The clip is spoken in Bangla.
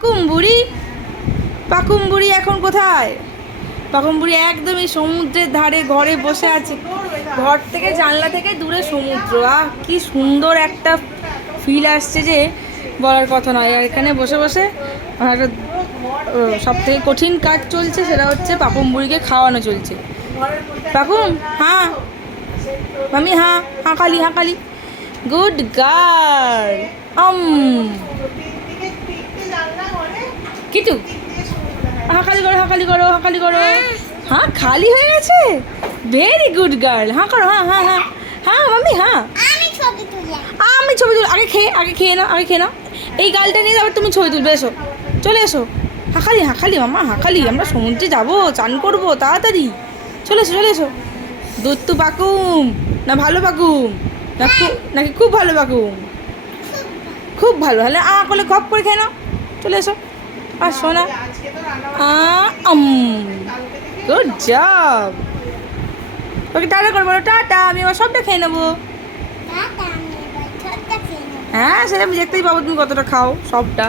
পাকুম্বুড়ি পাকুম্বুড়ি এখন কোথায়? পাকুম্বুড়ি একদমই সমুদ্রের ধারে ঘরে বসে আছে। ঘর থেকে জানলা থেকে দূরে সমুদ্র। আহ, কি সুন্দর একটা ফিল আসছে যে, বলার কথা নয়। আর এখানে বসে বসে একটা সব থেকে কঠিন কাজ চলছে সেটা হচ্ছে পাপুম বুড়িকে খাওয়ানো চলছে। পাকুম হ্যাঁ। মামি হ্যাঁ হাঁকালি কালি হ্যাঁ গুড গার্ল। আম। কিটু হাঁকালি করো হাঁকালি করো হাঁকালি করো। হ্যাঁ খালি হয়ে গেছে? ভেরি গুড গার্ল হ্যাঁ করো হ্যাঁ হ্যাঁ হ্যাঁ। হ্যাঁ মাম্মি হ্যাঁ। আমি ছবি তুলি। আগে খেয়ে আগে খেয়ে নাও আগে খেয়ে নাও। এই গালটা নিয়ে আবার তুমি ছবি তুলবে। এসো। চলে এসো। হাঁকালি হাঁকালি মামা হাঁকালি। আমরা সমুদ্রে যাব চান করব তাড়াতাড়ি। চলে এসো চলে এসো। দুত্তু পাকুম না ভালো পাকুম না খুব নাকি খুব ভালো পাকুম খুব ভালো। হলে আ করলে গপ করে খেয়ে নাও। চলে এসো। আর শোনা গুড জব ওকে টাটা করব টাটা আমি সবটা আমি এবার ছোটটা খেয়ে নেব। হ্যাঁ সেটা আমি দেখতেই পাবো তুমি কতটা খাও সবটা।